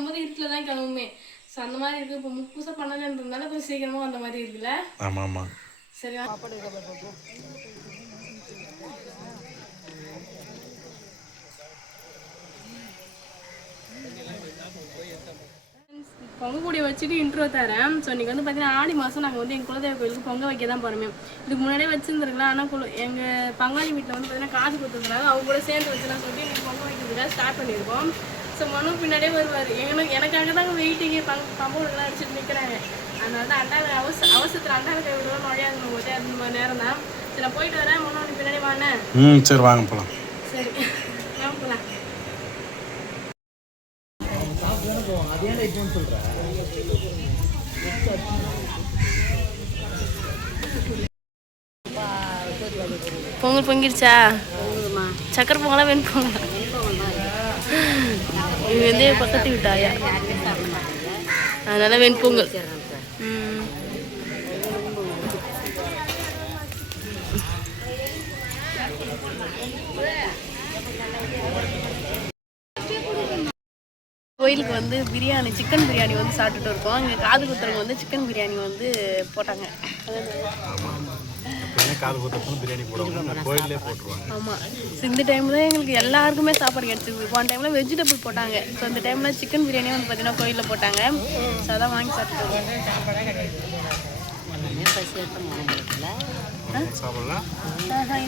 கிளம்பும்போது இருட்டில் தான் கிளம்புமே. ஸோ அந்த மாதிரி இருக்குது. இப்போ முப்பூசை பண்ணலன்றதுனால கொஞ்சம் சீக்கிரமாக அந்த மாதிரி இருக்குல்ல. ஆமாம் ஆமாம். சரி பொங்கல் கூடிய வச்சுட்டு இன்ட்ரோ தரேன். ஸோ இன்றைக்கி வந்து பார்த்தீங்கன்னா ஆடி மாதம் நாங்கள் வந்து எங்கள் குலதெய்வ கோயிலுக்கு பொங்கல் வைக்க தான் போகிறோமே. இதுக்கு முன்னாடியே வச்சுருந்துருக்கலாம். ஆனால் எங்கள் பங்காளி வீட்டில் வந்து பார்த்தீங்கன்னா காசு கொடுத்துருந்தாங்க. அவங்க கூட சேர்ந்து வச்சுலாம் சொல்லிட்டு இன்றைக்கி பொங்கல் வைக்கிறதுக்காக ஸ்டார்ட் பண்ணியிருக்கோம். ஸோ மனு பின்னாடியே வருவார். எனக்காக தாங்க வெயிட்டிங்க கம்பவுண்டெலாம் அடிச்சுட்டு நிற்கிறாங்க. அதனால தான் அண்டாவில் அவசரத்தில் அண்டாவில் கை விடுவோம் நுழையாதுங்க போதே அந்த மாதிரி நேரம் தான். சரி நான் போயிட்டு வரேன். மனு பின்னாடி வாங்க. சரி வாங்க போகலாம். சரி வாங்க போகலாம். பொங்கல் பொங்கிருச்சா? சக்கரை பொங்கலா வெண் பொங்கலா? இது வந்து பக்கத்து விட்டாயா, அதனால வெண் பொங்கல். கோயிலுக்கு வந்து பிரியாணி, சிக்கன் பிரியாணி வந்து சாப்பிட்டுட்டு இருக்கோம். இங்கே காது குத்துறவங்க வந்து சிக்கன் பிரியாணி வந்து போட்டாங்க. ஆமாம், ஸோ இந்த டைம் தான் எங்களுக்கு எல்லாருக்குமே சாப்பாடு கிடச்சிது. போன டைமில் வெஜிடபிள் போட்டாங்க. ஸோ இந்த டைமில் சிக்கன் பிரியாணியும் வந்து பார்த்தீங்கன்னா கோயிலில் போட்டாங்க. ஸோ அதான் வாங்கி சாப்பிட்டுருக்கோம்.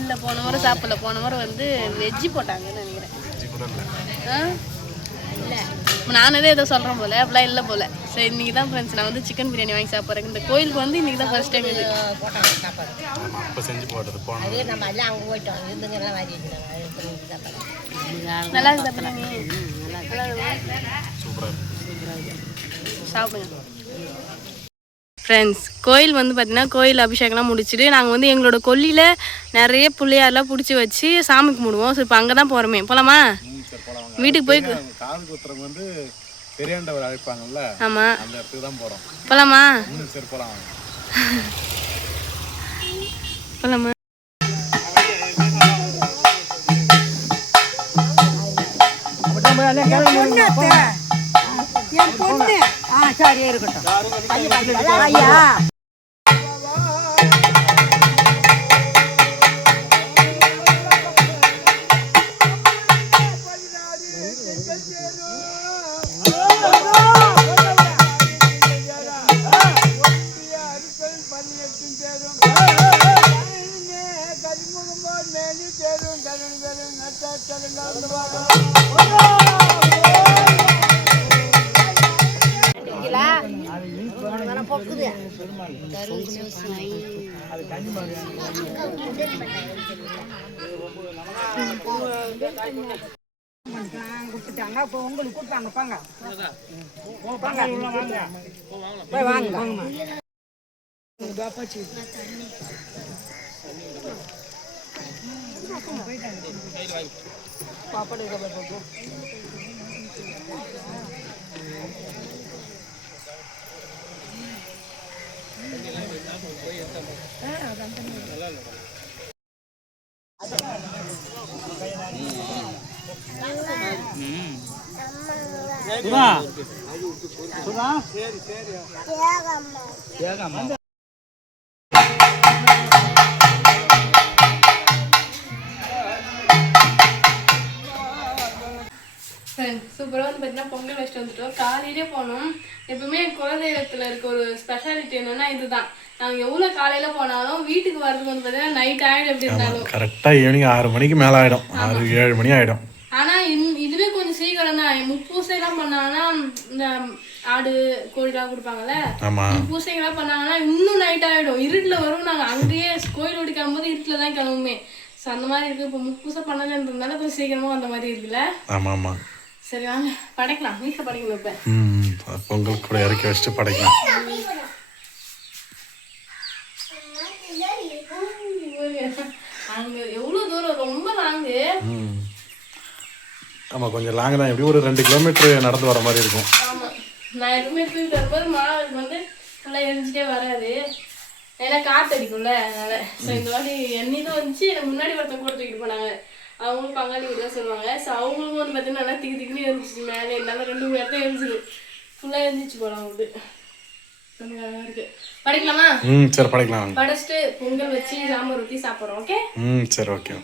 இல்லை போன முறை சாப்பிடல. போன முறை வந்து வெஜ்ஜி போட்டாங்கன்னு நினைக்கிறேன். நானே ஏதோ சொல்கிறேன் போல, அப்படிலாம் இல்லை போல. சரி இன்றைக்கி தான் ஃப்ரெண்ட்ஸ் நான் வந்து சிக்கன் பிரியாணி வாங்கி சாப்பிட்றேன். இந்த கோயிலுக்கு வந்து இன்றைக்கி தான் ஃபர்ஸ்ட் டைம் இது நல்லா இருக்குது. சாப்பிடுங்க ஃப்ரெண்ட்ஸ். கோயில் வந்து பார்த்தீங்கன்னா கோயில் அபிஷேகம்லாம் முடிச்சுட்டு நாங்கள் வந்து எங்களோட கொல்லியில் நிறைய பிள்ளையாரெலாம் பிடிச்சி வச்சு சாமி கும்பிடுவோம். ஸோ இப்போ அங்கே தான் போகிறோமே. போகலாமா? வீட்டுக்கு போய் காது குத்துறவங்க வந்து பெரியாண்டவர் அழைப்பாங்கல்ல. ஆமா, அந்த இடத்துக்கு தான் போறோம். போலாமா? சரி போலாம். போலாமா? என் பொண்ணு சரி இருக்கட்டும் ஐயா. கொடுத்துட்டாங்க. இப்போ உங்களுக்கு கொடுத்தாங்க. பாங்க போய் வாங்க வாங்கம்மா. பாப்பாடு சூப்பராக வந்து பார்த்தீங்கன்னா பொங்கல் வச்சுட்டு வந்துட்டோம். காலையிலே போனோம். எப்பவுமே குலதெய்வத்தில் இருக்க ஒரு ஸ்பெஷாலிட்டி என்னன்னா இதுதான். நாங்கள் எவ்வளோ காலையில் போனாலும் வீட்டுக்கு வரதுக்கு வந்து பார்த்தீங்கன்னா நைட் ஆகிடும். எப்படி இருந்தாலும் கரெக்டாக ஈவினிங் 6 மணிக்கு மேலே ஆகிடும். 6-7 மணி ஆகிடும். ஆனால் இதுவே கொஞ்சம் சீக்கிரம் தான். முப்பூசைலாம் பண்ணாங்கன்னா இந்த ஆடு கோழிலாம் கொடுப்பாங்கல்ல, பூசைகள்லாம் பண்ணாங்கன்னா இன்னும் நைட் ஆகிடும். இருட்டில் வரும். நாங்கள் அங்கேயே கோயில் ஓடி கிளம்பும்போது இருட்டில் தான் கிளம்புமே. ஸோ அந்த மாதிரி இருக்குது. இப்போ முப்பூசை பண்ணலன்றதுனால கொஞ்சம் சீக்கிரமாக அந்த மாதிரி இருக்குல்ல. ஆமாம் ஆமாம். சரி வாங்க படைக்கலாம். வீட்டில் படைக்கணும். இப்போ பொங்கல் கூட இறக்கி வச்சுட்டு படைக்கலாம். அங்கே எவ்வளோ தூரம், ரொம்ப லாங்கு. ஆமாம் கொஞ்சம் லாங் தான். எப்படி ஒரு 2 கிலோமீட்டர் நடந்து வர மாதிரி இருக்கும். ஆமாம், நான் எதுவுமே தூக்கிட்டு வரும்போது மாவு வந்து நல்லா எரிஞ்சிட்டே வராது. ஏன்னா காற்று அடிக்கும்ல, அதனால. ஸோ இந்த வாட்டி எண்ணி தான் வந்துச்சு. எனக்கு முன்னாடி ஒருத்தன் கூட தூக்கிட்டு போனாங்க. அவங்களும் பங்காளி வீடு தான் சொல்லுவாங்க. ஸோ அவங்களுக்கும் வந்து பார்த்தீங்கன்னா நல்லா திக்கு திக்குன்னு இருந்துச்சு. மேலே இருந்தாலும் 2 மணி நேரத்தை இருந்துச்சு, ஃபுல்லாக இருந்துச்சு போல அவங்களுக்கு. நல்லா இருக்கு. படிக்கலாமா? சரி படிக்கலாம். படிச்சுட்டு பொங்கல் வச்சு சாம்பார் ஊற்றி சாப்பிட்றோம். ஓகே சரி ஓகே.